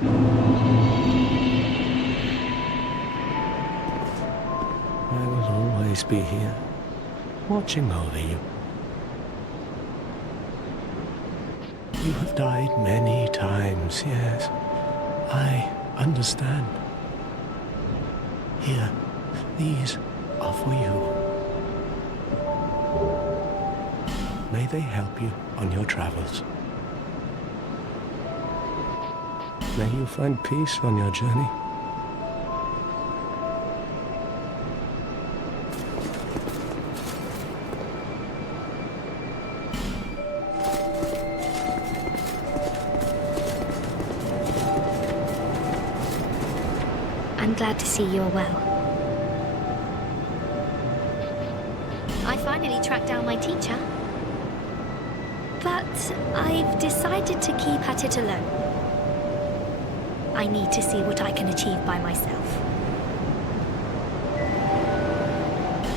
I will always be here, watching over you. You have died many times, yes. I understand. Here, these are for you. May they help you on your travels. May you find peace on your journey. I'm glad to see you're well. I finally tracked down my teacher. But I've decided to keep at it alone. I need to see what I can achieve by myself.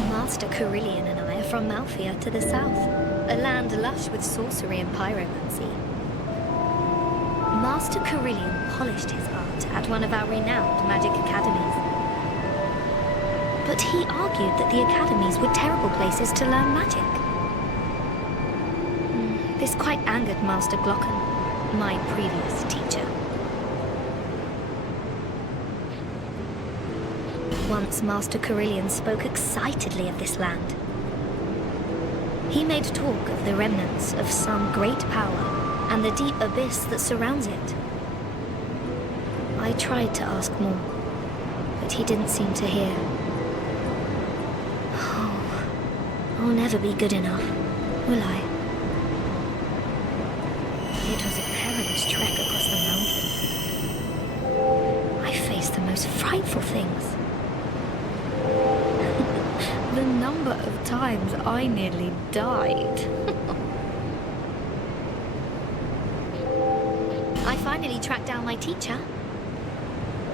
Master Kerillian and I are from Malphia to the south, a land lush with sorcery and pyromancy. Master Kerillian polished his art at one of our renowned magic academies. But he argued that the academies were terrible places to learn magic. This quite angered Master Glocken, my previous teacher. Once Master Kerillian spoke excitedly of this land. He made talk of the remnants of some great power and the deep abyss that surrounds it. I tried to ask more, but he didn't seem to hear. Oh, I'll never be good enough, will I? It was a perilous trek across the mountain. I faced the most frightful things. The number of times I nearly died. I finally tracked down my teacher.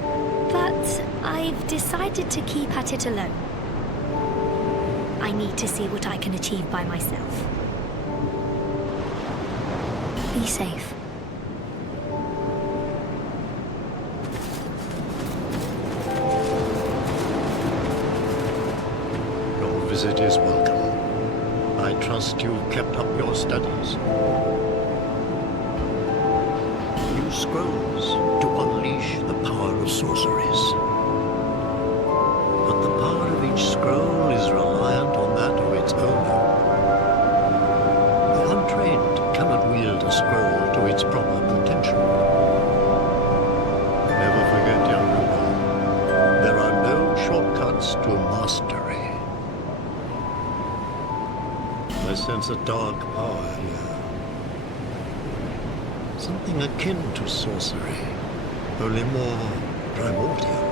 But I've decided to keep at it alone. I need to see what I can achieve by myself. Be safe. Your visit is welcome. I trust you've kept up your studies. Use scrolls to unleash the power of sorceries. But the power of each scroll is reliant on that of its owner. The untrained cannot wield a scroll to its proper potential. Never forget, young Rugal, there are no shortcuts to mastery. I sense a dark power here. Something akin to sorcery, only more primordial.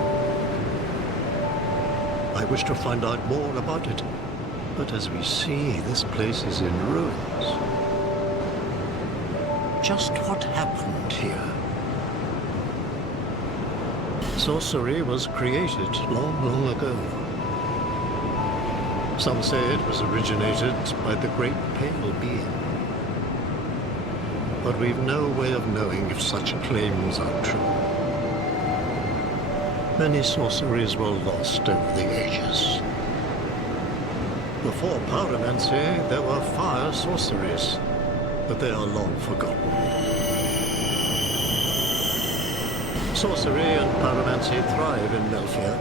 I wish to find out more about it, but as we see, this place is in ruins. Just what happened here? Sorcery was created long, long ago. Some say it was originated by the Great Pale Being. But we've no way of knowing if such claims are true. Many sorceries were lost over the ages. Before pyromancy, there were fire sorceries, but they are long forgotten. Sorcery and pyromancy thrive in Malphia.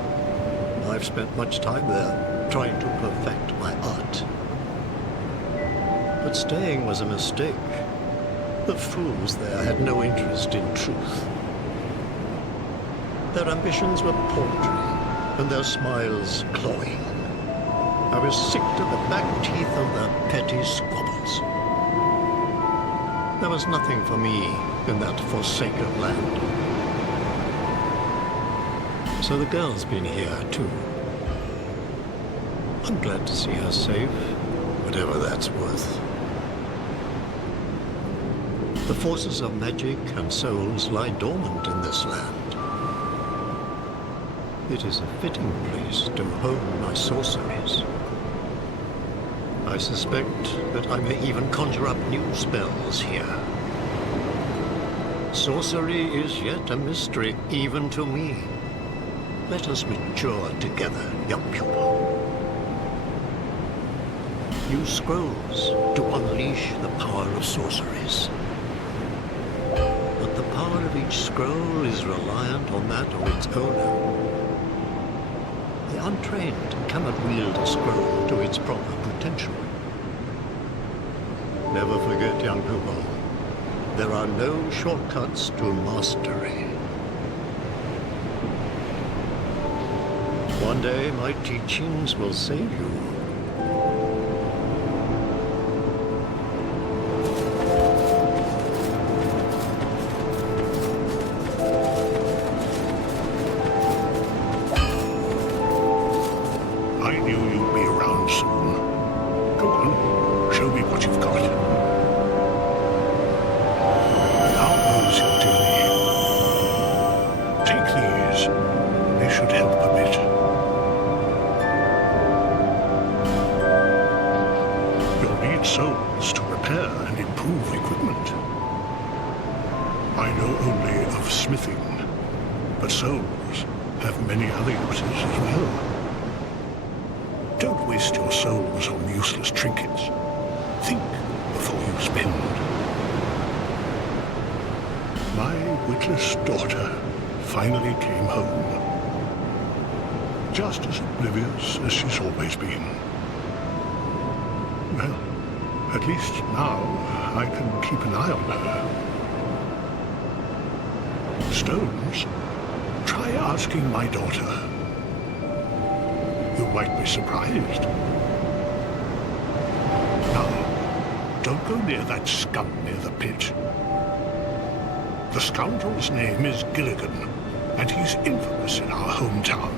I've spent much time there, trying to perfect my art. But staying was a mistake. The fools there had no interest in truth. Their ambitions were paltry, and their smiles cloying. I was sick to the back teeth of their petty squabbles. There was nothing for me in that forsaken land. So the girl's been here, too. I'm glad to see her safe, whatever that's worth. The forces of magic and souls lie dormant in this land. It is a fitting place to hone my sorceries. I suspect that I may even conjure up new spells here. Sorcery is yet a mystery, even to me. Let us mature together, young pupil. Use scrolls to unleash the power of sorceries. But the power of each scroll is reliant on that of its owner. The untrained cannot wield a scroll to its proper potential. Never forget, young pupil, there are no shortcuts to mastery. One day, my teachings will save you. I knew you'd be around soon. Go on, show me what you've got. How goes your journey? Take these. They should help a bit. You'll need souls to repair and improve equipment. I know only of smithing, but souls have many other uses as well. Don't waste your souls on useless trinkets. Think before you spend. My witless daughter finally came home. Just as oblivious as she's always been. Well, at least now I can keep an eye on her. Stones, try asking my daughter. You might be surprised. Now, don't go near that scum near the pit. The scoundrel's name is Gilligan, and he's infamous in our hometown.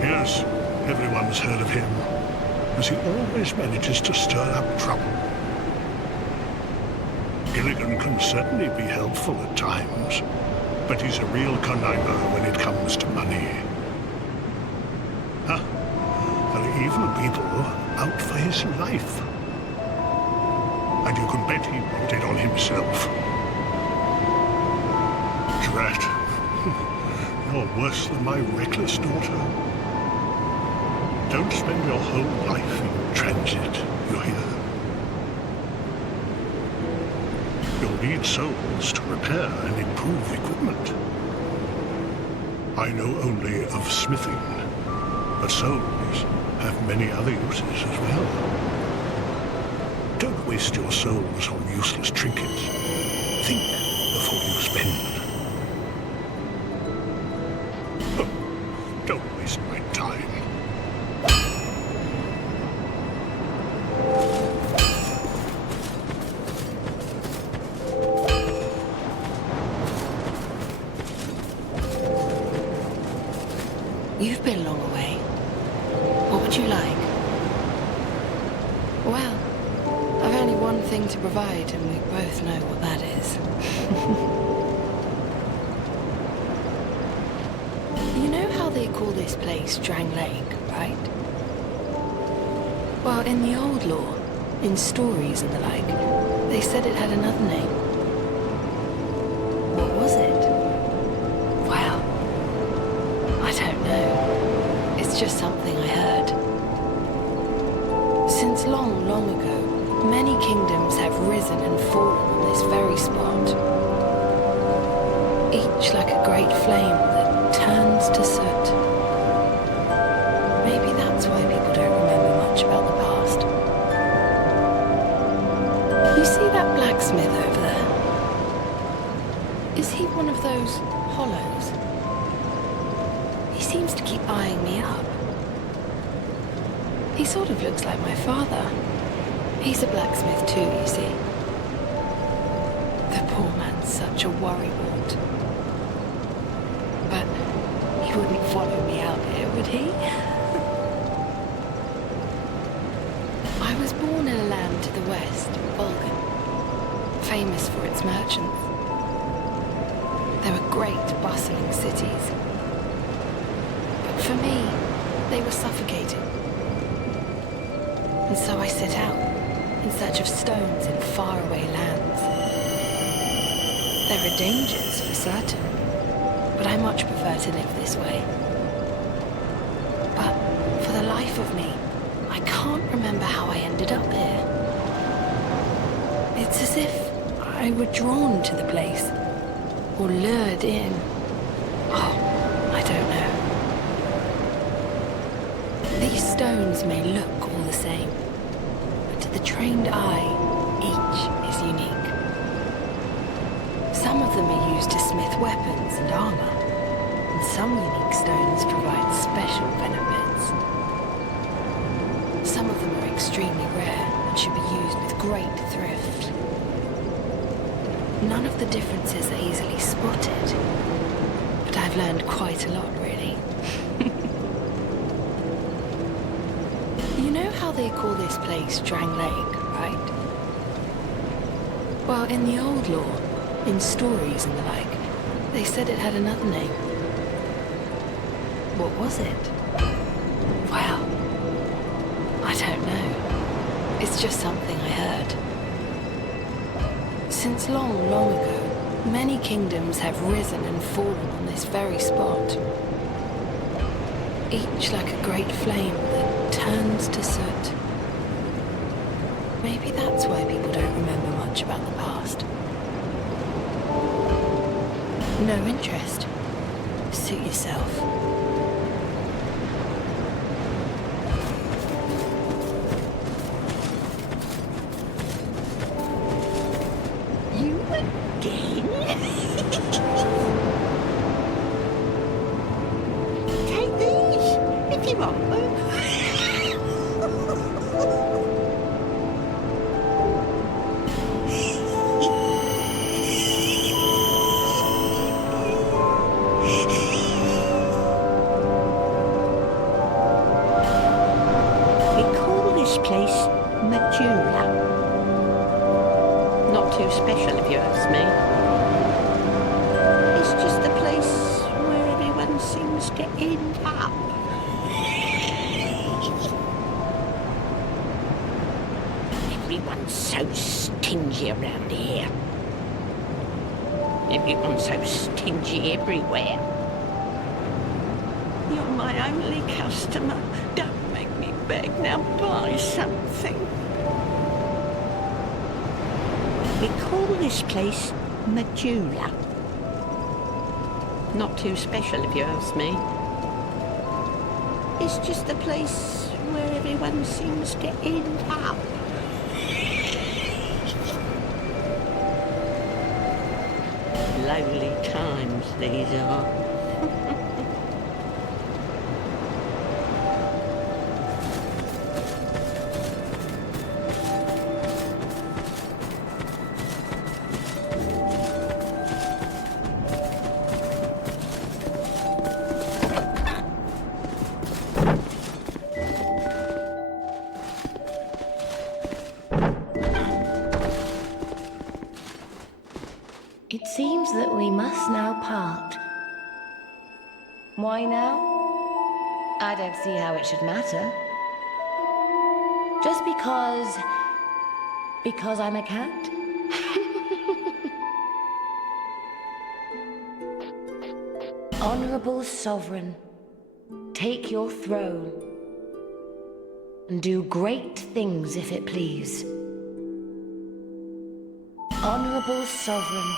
Yes, everyone's heard of him, as he always manages to stir up trouble. Gilligan can certainly be helpful at times, but he's a real conniver when it comes to money. There are evil people out for his life. And you can bet he brought it on himself. Drat. You're worse than my reckless daughter. Don't spend your whole life in transit, you hear? You'll need souls to repair and improve equipment. I know only of smithing, but souls have many other uses as well. Don't waste your souls on useless trinkets. Think before you spend. Don't waste my time. You've been long away. What would you like? Well, I've only one thing to provide, and we both know what that is. You know how they call this place Drang Lake, right? Well, in the old lore, in stories and the like, they said it had another name. What was it? Well, I don't know. It's just something I heard. Since long, long ago, many kingdoms have risen and fallen on this very spot. Each like a great flame that turns to soot. Maybe that's why people don't remember much about the past. You see that blacksmith over there? Is he one of those hollows? He seems to keep eyeing me up. He sort of looks like my father. He's a blacksmith too, you see. The poor man's such a worrywart. But he wouldn't follow me out here, would he? I was born in a land to the west, Volgan, famous for its merchants. There were great, bustling cities. But for me, they were suffocating. And so I set out in search of stones in faraway lands. There are dangers, for certain, but I much prefer to live this way. But for the life of me, I can't remember how I ended up here. It's as if I were drawn to the place, or lured in. Oh, I don't know. These stones may look all the same, but to the trained eye, each is unique. Some of them are used to smith weapons and armor, and some unique stones provide special benefits. Some of them are extremely rare and should be used with great thrift. None of the differences are easily spotted, but I've learned quite a lot, really. You know how they call this place Drang Lake, right? Well, in the old lore, in stories and the like, they said it had another name. What was it? Well, I don't know. It's just something I heard. Since long, long ago, many kingdoms have risen and fallen on this very spot. Each like a great flame that turns to soot. Maybe that's why people don't remember much about the past. No interest. Suit yourself. You again? Take these, if you want them. We call this place Majula. Not too special, if you ask me. It's just a place where everyone seems to end up. Everyone's so stingy around here. Everyone's so stingy everywhere. You're my only customer. Don't make me beg. Now buy something. We call this place Majula. Not too special, if you ask me. It's just a place where everyone seems to end up. Lonely times these are. It seems that we must now part. Why now? I don't see how it should matter. Just because... because I'm a cat? Honorable Sovereign, take your throne and do great things if it please. Honorable Sovereign,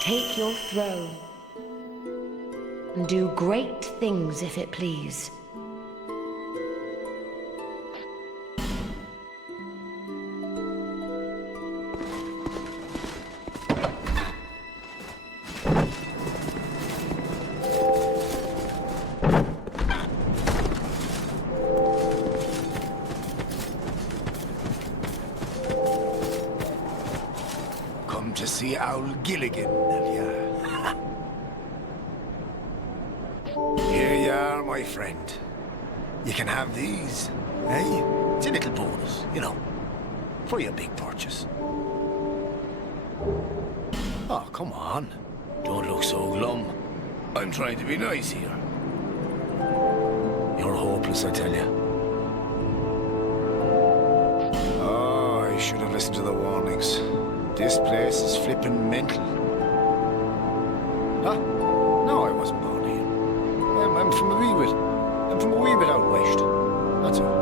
take your throne and do great things if it please. Come to see Owl Gilligan, have ya? Here you are, my friend. You can have these, eh? It's a little bonus, you know, for your big purchase. Oh, come on. Don't look so glum. I'm trying to be nice here. You're hopeless, I tell you. Oh, I should have listened to the warnings. This place is flippin' mental. Huh? No, I wasn't born here. I'm from a wee bit. I'm from a wee bit out west. That's all.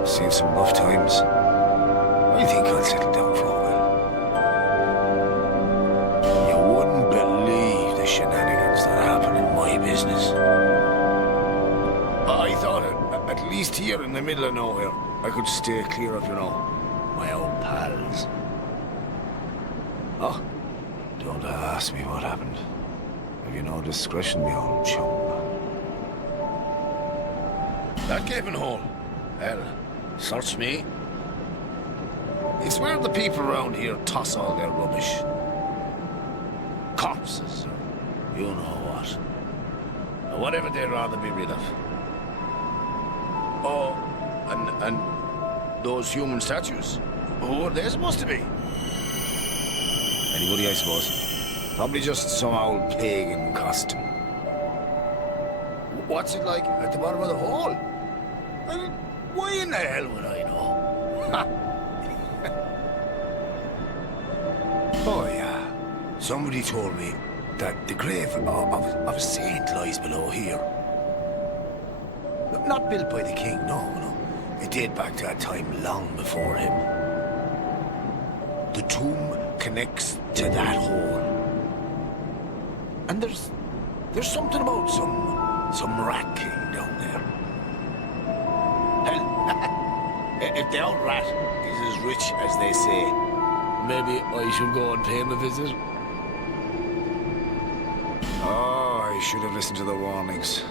I've seen some rough times. I think I'll settle down for a while. You wouldn't believe the shenanigans that happen in my business. I thought at least here in the middle of nowhere, I could stay clear of, my old pals. Oh, don't ask me what happened. Have you no discretion, me old chum? That gaping hole? Well, search me. It's where the people around here toss all their rubbish. Corpses, or you know what. Or whatever they'd rather be rid of. Oh, and those human statues. Who are they supposed to be? Anybody, I suppose. Probably just some old pagan costume. What's it like at the bottom of the hole? Why in the hell would I know? Oh, yeah. Somebody told me that the grave of a saint lies below here. Not built by the king, no. It dated back to a time long before him. The tomb connects to that hole. And there's something about some rat king down there. Hell, if the old rat is as rich as they say, maybe I should go and pay him a visit. Oh, I should have listened to the warnings.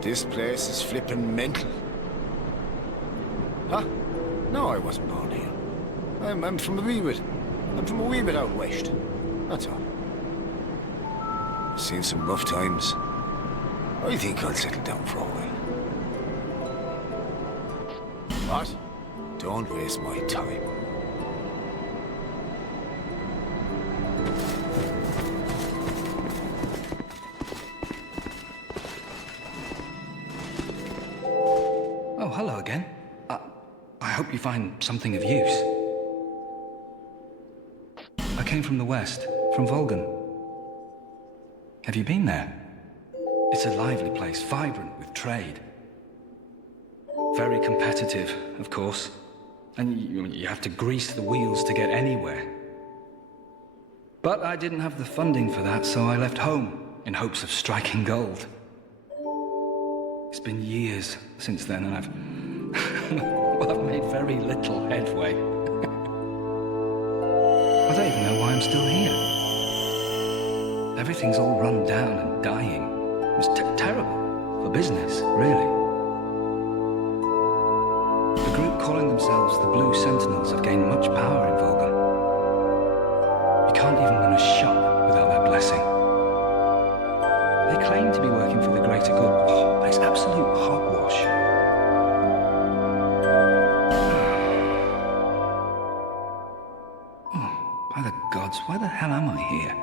This place is flippin' mental. Huh? No, I wasn't born here. I'm from a wee bit. I'm from a wee bit out west. That's all. I've seen some rough times. I think I'll settle down for a while. What? Don't waste my time. Oh, hello again. I hope you find something of use. I came from the west, from Volgan. Have you been there? It's a lively place, vibrant with trade. Very competitive, of course. And you have to grease the wheels to get anywhere. But I didn't have the funding for that, so I left home in hopes of striking gold. It's been years since then, and I've made very little headway. I don't even know why I'm still here. Everything's all run down and dying. It's terrible for business, really. The group calling themselves the Blue Sentinels have gained much power in Volgan. You can't even run a shop without their blessing. They claim to be working for the greater good. Oh, but it's absolute hogwash. Oh, by the gods, why the hell am I here?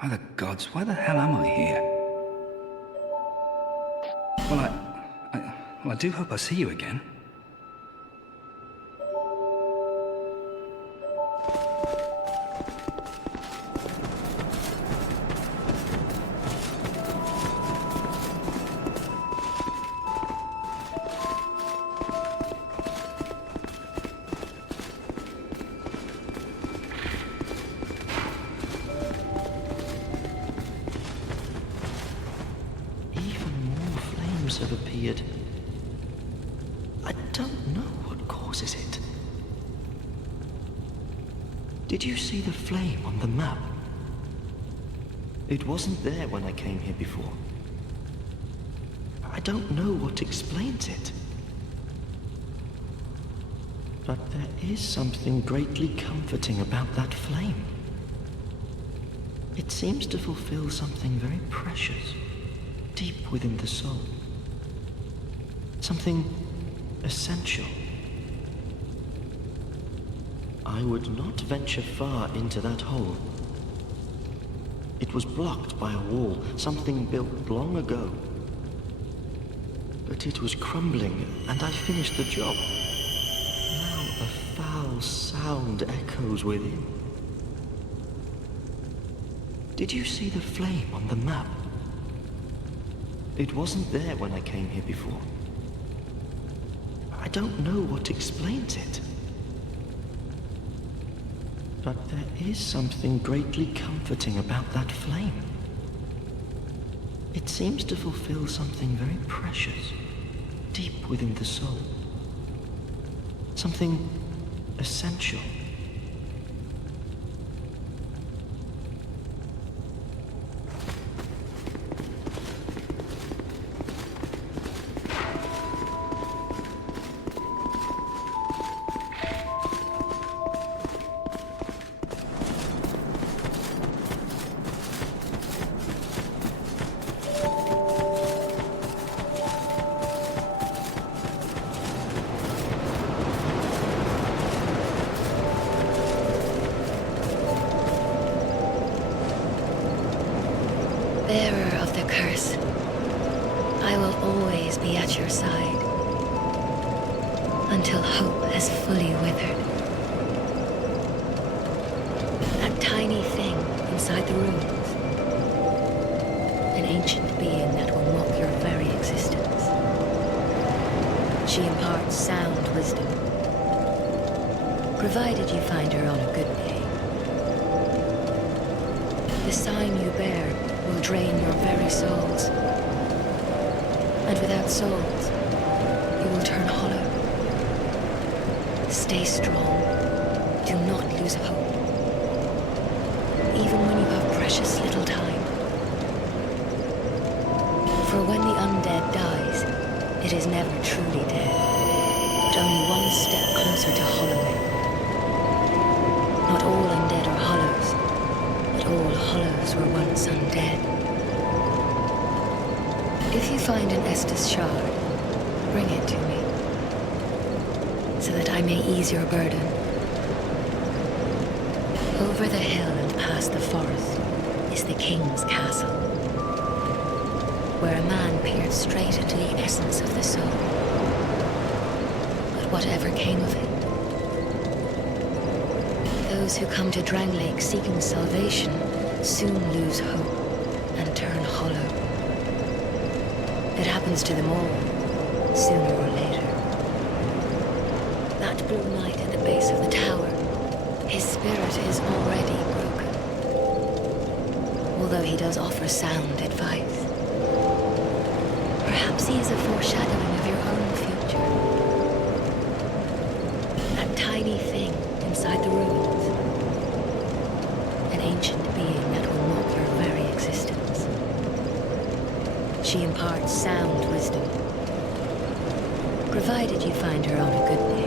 By the gods, why the hell am I here? Well, I do hope I see you again. Have appeared. I don't know what causes it. Did you see the flame on the map? It wasn't there when I came here before. I don't know what explains it. But there is something greatly comforting about that flame. It seems to fulfill something very precious, deep within the soul. Something essential. I would not venture far into that hole. It was blocked by a wall, something built long ago. But it was crumbling, and I finished the job. Now a foul sound echoes within. Did you see the flame on the map? It wasn't there when I came here before. I don't know what explains it. But there is something greatly comforting about that flame. It seems to fulfill something very precious, deep within the soul. Something essential. Bearer of the curse, I will always be at your side until hope has fully withered. That tiny thing inside the ruins, an ancient being that will mock your very existence. She imparts sound wisdom, provided you find her on a good day. The sign you bear will drain your very souls. And without souls, you will turn hollow. Stay strong. Do not lose hope. Even when you have precious little time. For when the undead dies, it is never truly dead, but only one step closer to hollowing. Not all undead are hollows, but all hollows were once undead. If you find an Estus shard, bring it to me, so that I may ease your burden. Over the hill and past the forest is the king's castle, where a man peered straight into the essence of the soul. But whatever came of it, those who come to Drangleic seeking salvation soon lose hope and turn hollow. It happens to them all, sooner or later. That blue knight at the base of the tower, his spirit is already broken. Although he does offer sound advice. Perhaps he is a foreshadowing of your own future. That tiny thing inside the ruins. An ancient being that will mock your very existence. She imparts sound wisdom, provided you find her on a good day.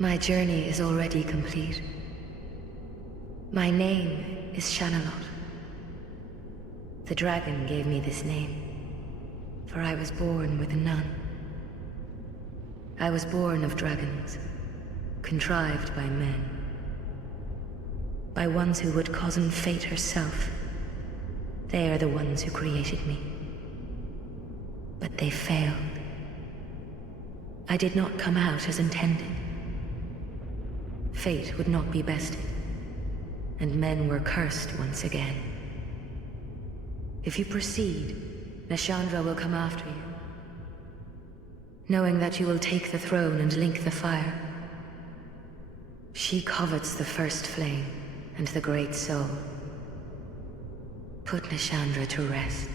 My journey is already complete. My name is Shanalot. The dragon gave me this name, for I was born with none. I was born of dragons, contrived by men. By ones who would cozen fate herself. They are the ones who created me. But they failed. I did not come out as intended. Fate would not be bested, and men were cursed once again. If you proceed, Nashandra will come after you, knowing that you will take the throne and link the fire. She covets the first flame and the great soul. Put Nashandra to rest.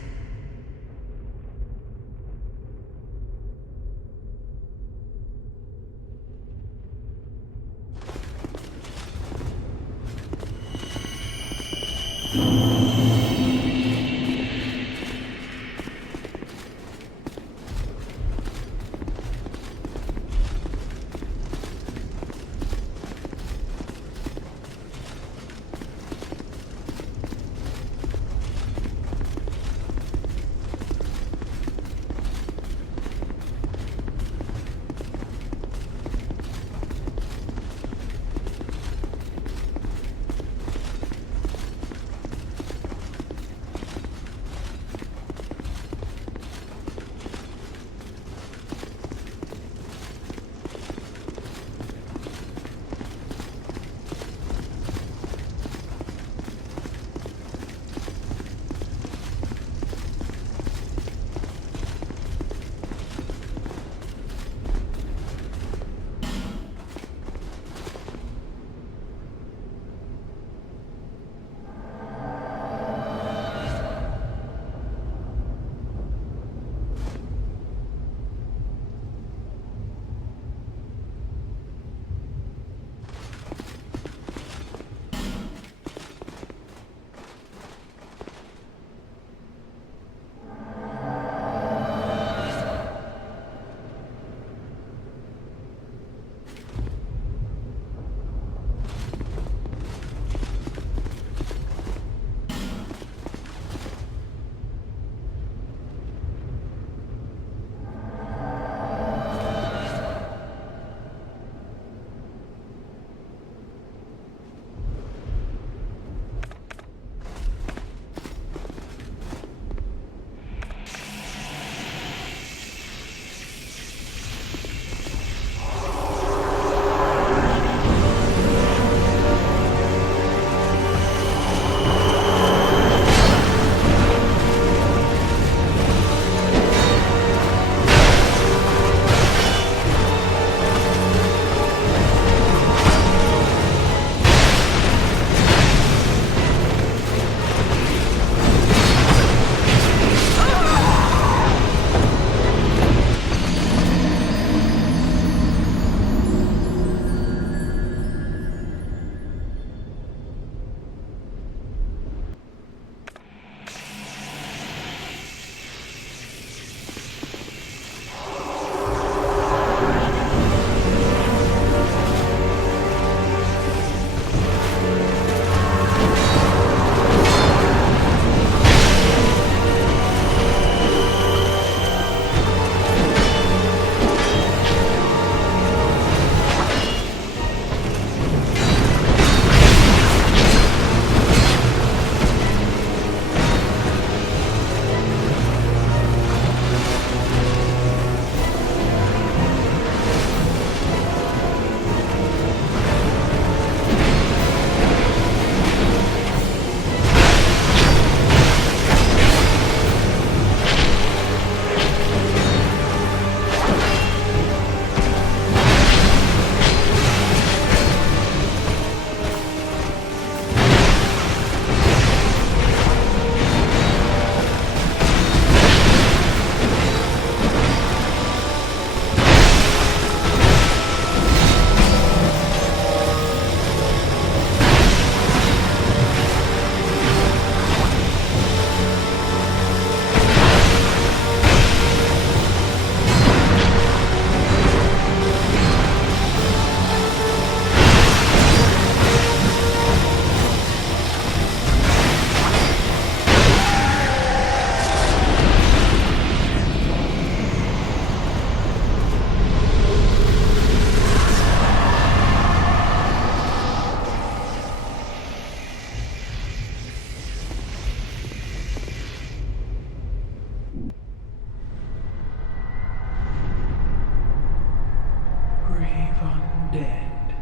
undead.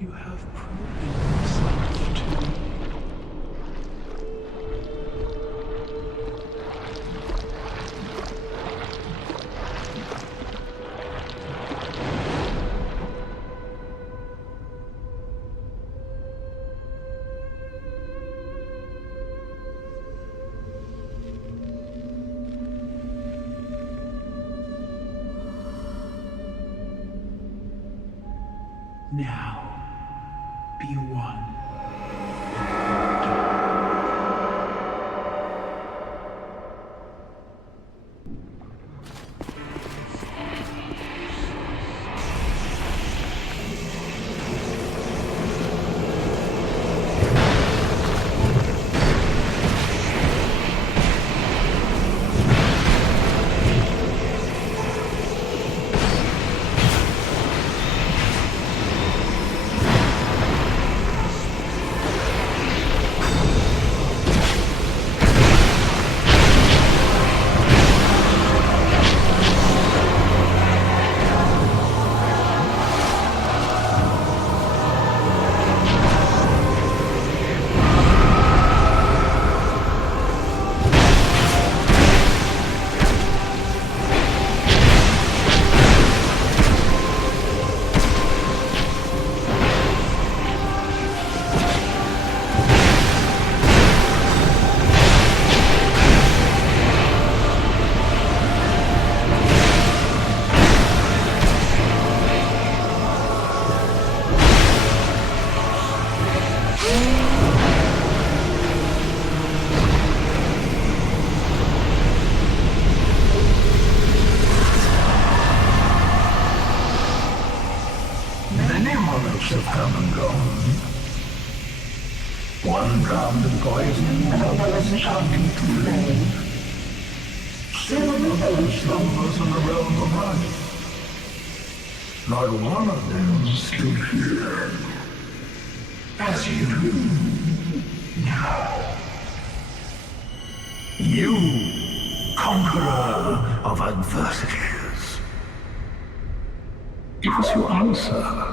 You have proven yourself to me. Now, be one. Have come and gone. One drowned in poison, another enchanting to flame. Still another slumbers in the realm of life. Not one of them stood here, as you do now. You, conqueror of adversities. Give us your answer.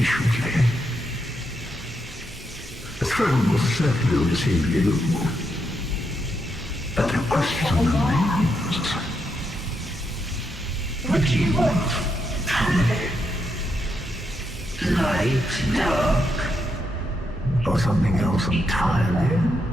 patiently. The throne will certainly receive you. But the question remains. What do you want, truly? Light, dark, or something else entirely?